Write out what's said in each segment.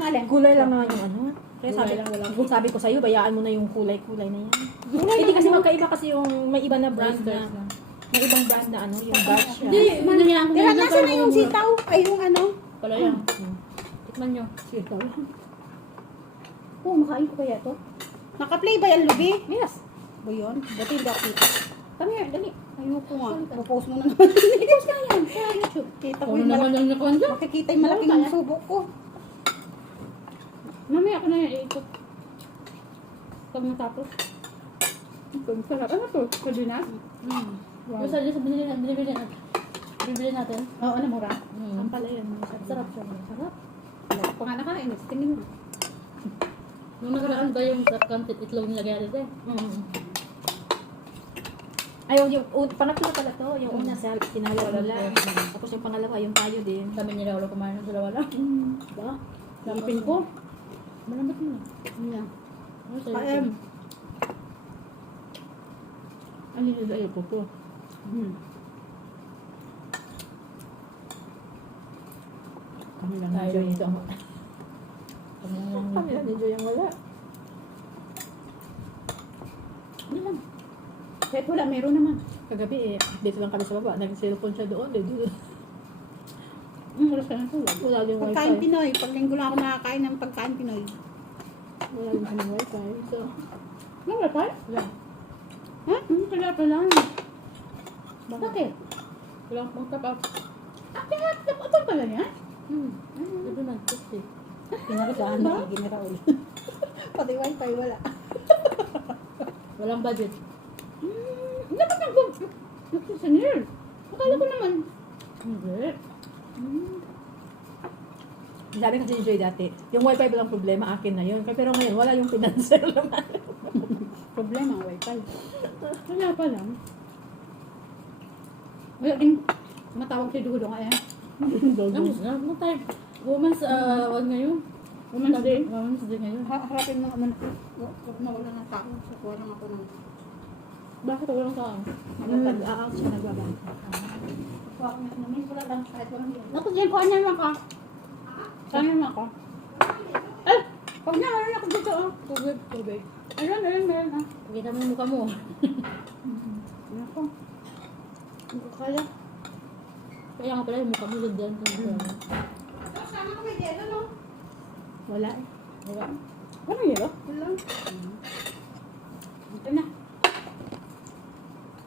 Ang alin? Gulay lang naman yung ano. Kaya Gulay lang, walang gulay. sabi ko sa'yo, bayaan mo na yung kulay-kulay na yan. Hindi kasi magkaiba kasi yung may iba na brand na. May ibang brand na ano, yung dark siya. Hindi, manayang. Tira, nasa na yung sitaw? Ay, yung ano? Pala yan. Tikman nyo. Sitaw lang. Oo, makain ko kaya to. Naka-play ba yan, Lubi? Yes. Ba yun? Buti hindi ako dito. Come here, dali. Ayoko nga. Popost mo na naman. Post na yan sa YouTube. Kita ko Ano yung naman malaki. yung nakuha Makikita yung malaking subo ko. Mamaya ako na yan iikot. Pag natapos. Ang sarap. Ano to? Sardinas? Wow. Yung sarili sa binili natin. Oo, ano mura? Ang pala yan. Sarap siya. Sarap. Kung nga nakain, tingin mo. Nung nakaraan ba yung content itlog nilagay natin? Ay, yung pangatlo pala to. Yung una sa sinalo nila. Tapos yung pangalawa, yung tayo din. Kami nila ulo kumain ng dalawa lang. Diba? Lamapin ko. Malambot mo. Yan. Ano sa'yo? KM. Ano yung sa'yo po po? Kami lang Tayo enjoy dito. ito. Kami Kami lang enjoy yung wala. Ano lang? Kahit wala, meron naman. Kagabi dito lang kami sa baba. Nag-cellphone siya doon. Dito. Wala ka na to. Wala din Pagkain wifi. Pinoy. Pag linggo lang ako nakakain ng pagkain Pinoy. Wala din kami wifi. So, Ano ba pa? wala. Ha? Kaya pa lang. Bakit? Wala akong top up. Ito pala niya? Ito na, 50. Pinakasaan na, ginaraol. Pati wifi, wala. Walang budget. Dapat nagsisinil. Akala ko naman. Hindi. Sabi kasi ni Joy dati, yung wifi walang problema, akin na yun. Pero ngayon, wala yung financial naman. Problema ang wifi. Wala pa lang. Wala din matawag si Dudo nga eh. Tapos na, ano tayo? Women's, wag ngayon. Women's Day. Women's Day ngayon. Harapin mo naman. Huwag mawala ng tao. Sakuha lang ako ng... Bakit walang tao? Nag-out siya, nagbaba. Sakuha ako ng namin. Wala lang kahit walang yun. Tapos yan, kuha niya ka. Saan niya ako? Eh! Pag niya, meron ako dito oh. Tubig, tubig. Meron ah. Pakita mo yung mukha mo. Ano ko? Hindi ko kaya. Kaya nga pala yung mukha mo dyan. Sama ko may yelo no? Wala eh. Diba? Walang yelo? Wala. Ito na.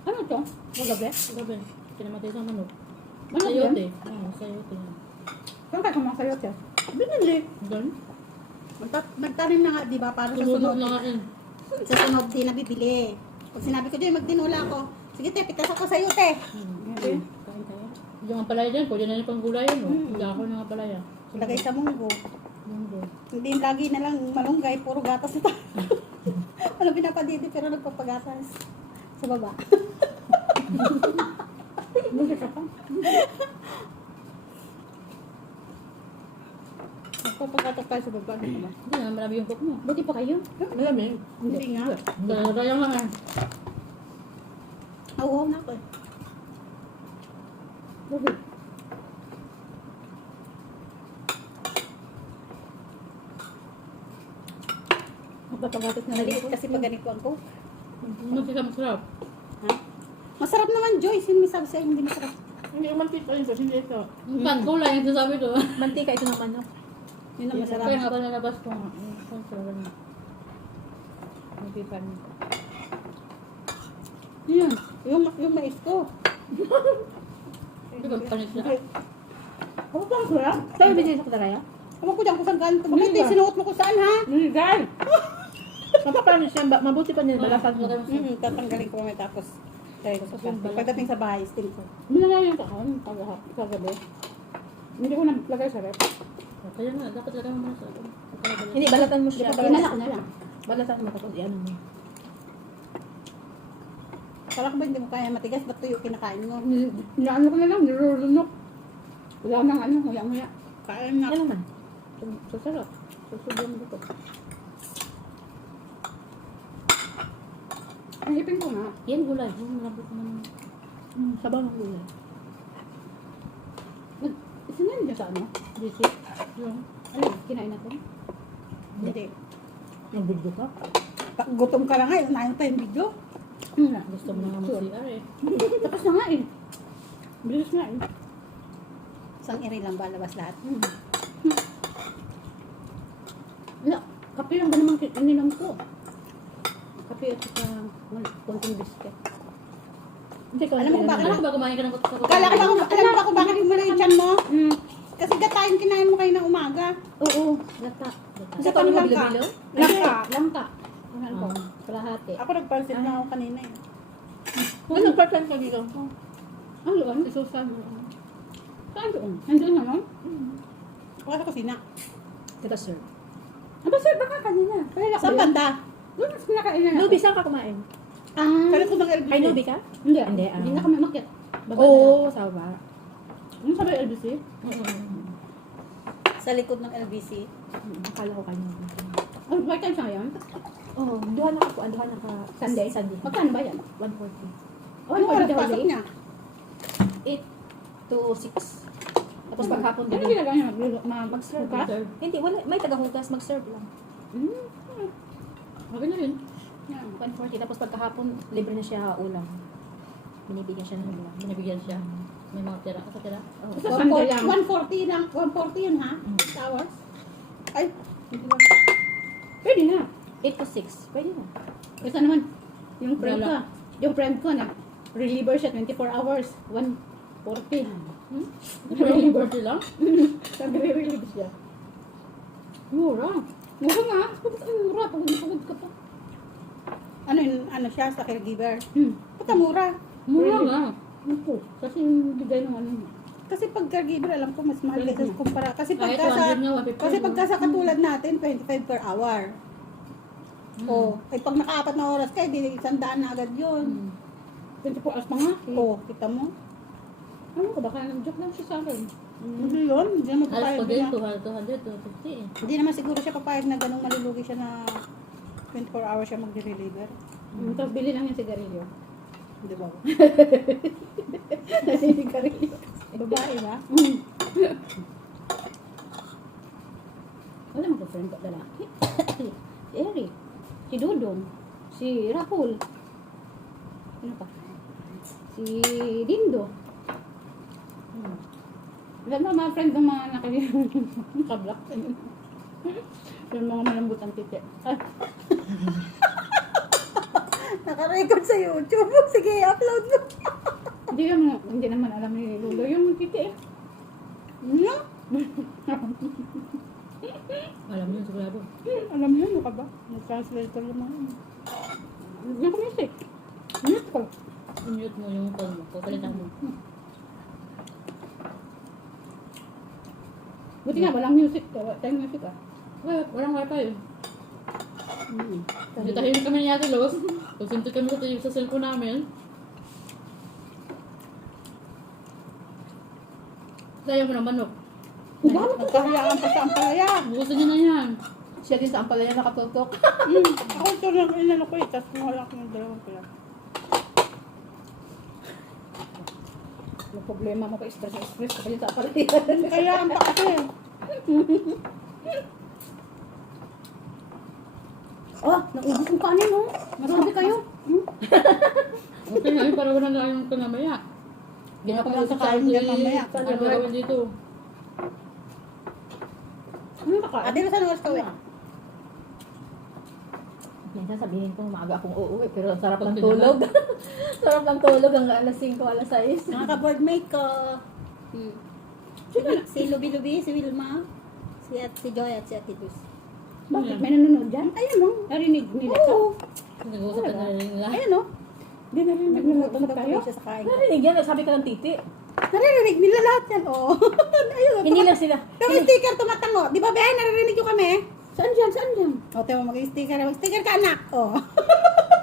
Ano to? Magabi? Gabi, kinamatay sa manok. Manok yan? Sayote. Oo, sayote yan. Saan kayo kumakayot siya? Binili. Doon? Nagtanim na nga, di ba? Para sa Tumulog sunod. na nga yun. Sa sunod, di na bibili. Pag sinabi ko dyan, magdinula ako. Sige te, pitas ako sa'yo te. Kain tayo. Yung ang palaya dyan, pwede na yung panggulayan. Hindi ako na nga palaya. Lagay sa munggo. Munggo. Hindi lagi na lang malunggay, puro gatas ito. Ano pinapadidi, pero nagpapagatas. Sa baba. Nagpapagatas tayo sa baba. Di ba? Hindi na, marami yung cook mo. Buti pa kayo? Malamig. Hindi nga. Kaya nga nga. Nauhaw na ako eh. Buti. Magpapagatas na maliit kasi pag ganito ang coke. Masarap. Ha? Masarap naman, Joyce. Yung may sabi sa'yo, hindi masarap. Hindi yung mantika yun, hindi ito. Yung panggulay, yung sasabi ko. Mantika ito ng manok. Yun ang masarap. Kaya nga ba nalabas ko nga. Ang sarap na. Napipan. Yun. Yung mais ko. Hindi ba panis na? Ano ba ang sarap? Sa'yo binili sa kutaraya? Ewan ko dyan kung saan galing. Bakit eh, sinuot mo kung saan ha? Niligal! Mapapanis yan, mabuti pa nila, balasan mo. Tatanggalin ko may tapos. Kaya ko sa plastic. Pagdating sa bahay, steam ko. Minala yung kakon, kagabi. Hindi ko naglagay sa rep. Kaya nga, dapat lagay mo muna sa akin. Hindi, balatan mo siya. Inala ko na lang. Balatan mo tapos yan mo. Kala ko ba hindi mo kaya matigas? Ba't tuyo kinakain mo? Inaano ko na lang, nilulunok. Wala nang ano, wala. Kain nga. Yan naman. Sasarap. Sasubyan mo ito. Ang ipin ko nga. Yan gulay. Yung malabot naman. Sabaw ng gulay. Sinayin niyo sa ano? DC. Yung Ano, kinain natin? Hindi. Nag-video ka? Gutom ka na nga, unahin pa yung video. Gusto mo na nga mag-CR eh. Tapos na nga eh. Bilis na eh. Isang iri lang ba labas lahat? Wala, kape lang ba naman ininom ko? Kape at saka konting biscuit. Hindi ko Alam mo bakit? Alam ko ba kumain ka ng kutsara? Alam ko kung bakit yung yung tiyan mo? Mm. Kasi gatayin kinain mo kayo ng umaga. Oo, lata. Kasi kami lang ka. Langka. Langka. Ano ko? Ah. Kalahati. Ako nagpansit na ako kanina eh. Ano part-time ko dito? Ang doon? Isusan. Saan doon? Nandun naman? Ako sa kusina. Kita sir. Aba sir, baka kanina. Kaya Saan banda? Doon mas kinakain na Nubi, saan ka kumain? Kaya ko ng LBC. Ay, Nubi ka? Hindi. Hindi, Hindi na kami umakyat. Baba Oo, sa baba. Ano sabi LBC? Sa likod ng LBC. Akala ko kanya. Oh, part-time siya ngayon? Oo, duha na ka po. Duha na ka. Sunday? Sunday. Magkano ba yan? 140. Oh, Ano oras pwede pasok holiday? niya? 8 to 6. Tapos paghapon Ano din. ginagawa niya? Mag-serve ka? ka? Hindi, wala. May taga-hugas. Mag-serve lang. Okay na rin. Yan. 140. Tapos pagkahapon, libre na siya ulam. Binibigyan siya ng ulam. Binibigyan siya. May mga tira ka sa tira. Oo. Sa Sunday lang. 140 lang. 140 yun ha? Hours? Ay, hindi lang. Pwede na. 8 to 6. Pwede na. Kasi naman, yung friend ko, Wala. yung friend ko na reliever siya 24 hours, 140. Reliever sila? Nagre-relieve siya. Mura. Mura nga. Bakit ang mura? Pagod ka pa. Ano yun, ano siya sa caregiver? Hmm. Ba't ang mura? Mura nga. Opo. Kasi yung bigay ng ano. Kasi pag caregiver, alam ko mas mahal kasi kumpara. Kasi Kahit pagka sa, 100 nga, 150 kasi nga. pagka sa katulad natin, 25 per hour. O, ay pag naka-4 na oras kayo, di 100 na agad yun. 24 hours pa nga. O, kita mo? Ano ko, baka nag-joke lang siya sa akin. Hindi yun, hindi naman Alas papayag ko din, niya. 200, 250 eh. Hindi naman siguro siya papayag na ganung malulugi siya na 24 hours siya mag-deliver. Tapos bili lang yung sigarilyo. Di ba? Kasi sigarilyo. Babae ba? Wala mo friend ko lalaki. Si Eric, si Dudong, si Rahul, ano pa? Si Dindo. Wala na mga friend ng mga nakablock. Yung mga malambot ang titi. Ah, Naka-record sa YouTube. Sige, upload mo. hindi naman alam ni Lolo yung titi eh. No? Alam mo yun, sigurado. Alam mo, ano ka ba? Nag-translator naman. Hindi ko music. Mute ko. Mute mo yung phone mo. Papalitan mo. Buti nga, walang music. Tayong music ah. Walang wifi eh. Hindi tayo kami ni Ate Los. Pagsunod kami sa cellphone namin. Sayang mo ng manok. Nagkahiyaan pa sa ampalaya. Gusto niyo na yan. Siya din sa ampalaya nakatutok. Ako ito lang inano ko eh. Tapos wala ko ng dalawang pila. Yung problema mo pa express ka pa yun sa aparat. Kayaan pa kasi. Oh, naubos yung kanin oh. Marami kayo. Okay nga yun, para wala na yung pangamaya. Ginawa ko lang sa kain Dyan mamaya. Ano gawin dito? Ano ka? Ate, saan oras ka uwi? Minsan sabihin ko, maaga akong uuwi, pero ang sarap Pag ng tinanong. tulog. Sarap ng tulog hanggang alas 5, alas 6. Nakaka-boardmate ko. Si Lubi-Lubi, si Wilma, si Joy at si Ate Luz. Bakit? May nanonood dyan? Ayun no. Narinig nila ka. Oo. Nag-uusap na rin nila. Ayun o. Hindi narinig Nagluluto nila daw kayo. po siya sa kain. Narinig yan, sabi ka ng titi. Naririnig nila lahat yan. Oo. Ayun o. Hindi lang sila. Yung sticker tumatango. Di ba, Bea? Naririnig nyo kami? Saan dyan? Saan dyan? O, tayo mag-sticker. Mag-sticker ka, anak. O.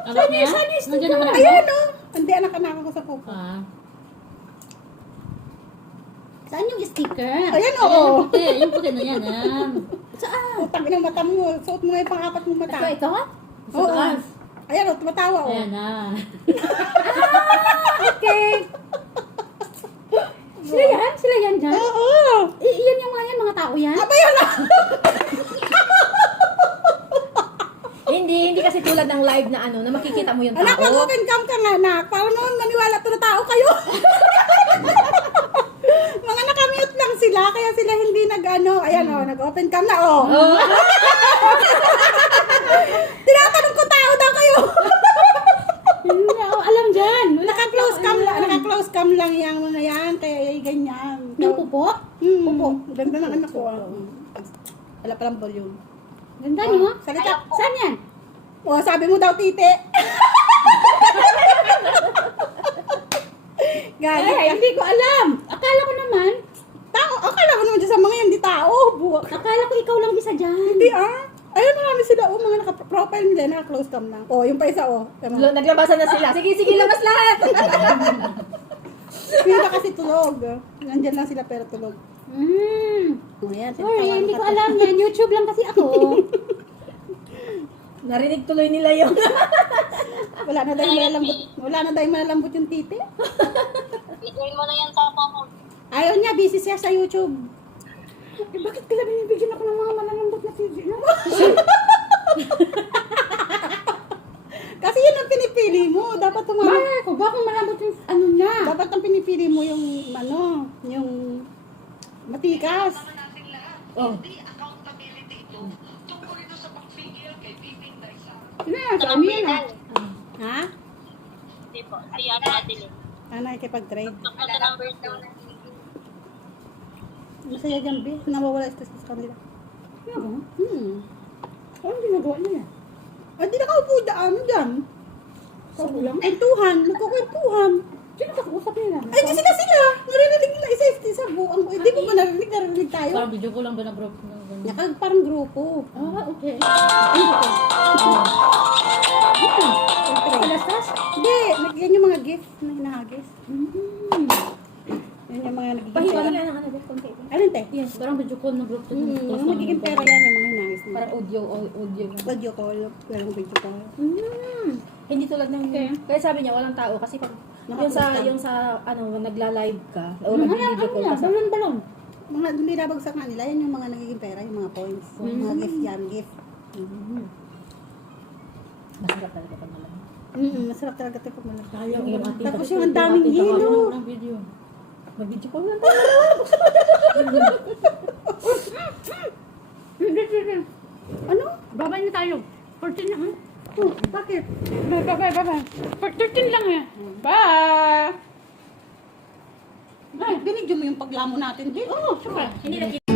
Anak niya? Nandiyan naman ako. Ayun o. Hindi, anak-anak ko sa pupo. Ah. Saan yung sticker? Ayan Ayan, o. yung puti. Yung puti na yan. Saan? Utang ng mata mo. Suot mo nga yung pang-apat mong mata. Ito? Sa Oo. taas. Ayan o, tumatawa o. Ayan na. Okay. Sila yan dyan? Oo. Iyan yung mga tao yan? Aba yun na. Hindi kasi tulad ng live na ano, na makikita mo yung Anak, tao. mag-open cam ka nga, anak. Para naman maniwala to na tao kayo. Mga nakamute lang sila, kaya sila hindi nag-ano. Ayan, nag-open cam na, Tinatanong ko tao daw kayo. Hindi ako alam dyan. Naka-close cam lang yung mga yan, kaya ay ganyan. Yung pupo? Pupo. Ganda ng anak ko. Wala palang volume. Ganda niyo? Salita. Saan yan? Sabi mo daw, tite. Galit ka. Hindi ko alam. Akala ko naman. Tao, akala mo naman dyan sa mga yan, di tao. Buwak. Akala ko ikaw lang isa dyan. Hindi Ayun, marami sila. Mga naka-profile nila, naka-close cam lang. Yung pa isa, Naglabasan na sila. Sige, labas lahat. Yung iba kasi tulog. Nandyan lang sila pero tulog. Ayan, Sorry, hindi ko alam yan. YouTube lang kasi ako. Narinig tuloy nila yun. Wala na dahil malalambot yung titi. Bigay mo na yan sa phone. Ayaw niya, busy siya sa YouTube. Bakit kailan binibigyan ako ng mga malalambot na video? Kasi yun ang pinipili mo. Dapat Bakit ko? Bakit malambot yung ano niya? Dapat ang pinipili mo yung yung matikas. Sa amin yan. Ha? Hindi po. Si ano natin eh. Nakikipag-trade. Sa number 2. Masaya dyan, B. Nawawala stress sa kanila. Ano? Ano ginagawa niya? Di nakaupo dyan. Sabi lang. Kwentuhan. Nagkukwentuhan. Sino kausap nila? Di sila. Narinig nila isa buong. Di mo ba narinig tayo? Parang video ko lang ba na bro? Parang grupo. Okay. Palastas? Hindi. Yan yung mga gift na hinahagis. Yan yung mga nagiging Pahiwala pera. na ng ano, konti. Alin, te? Yes, parang video call na group to. Mga nagiging pera yan yung mga hinahagis. Parang audio. Audio call. Walang video call. Hindi tulad ng Okay. kaya sabi niya walang tao kasi pag Nakapunta. yung sa ano nagla-live ka o nag-video call ka sa Balon. Mga nilabagsak nga nila, yan yung mga nagiging pera, yung mga points. Mga gift yan, gift. masarap talaga pag malaman. Masarap talaga ito pag malaki. Sayang yung ating Tapos yung ang daming hilo. ng video. Mag-video call lang tayo. Ano? Babay na tayo. 14 na. Bakit? Bye. 13 lang eh. Bye! Binigyan mo yung paglamo natin, di? Oo, syempre. Hindi na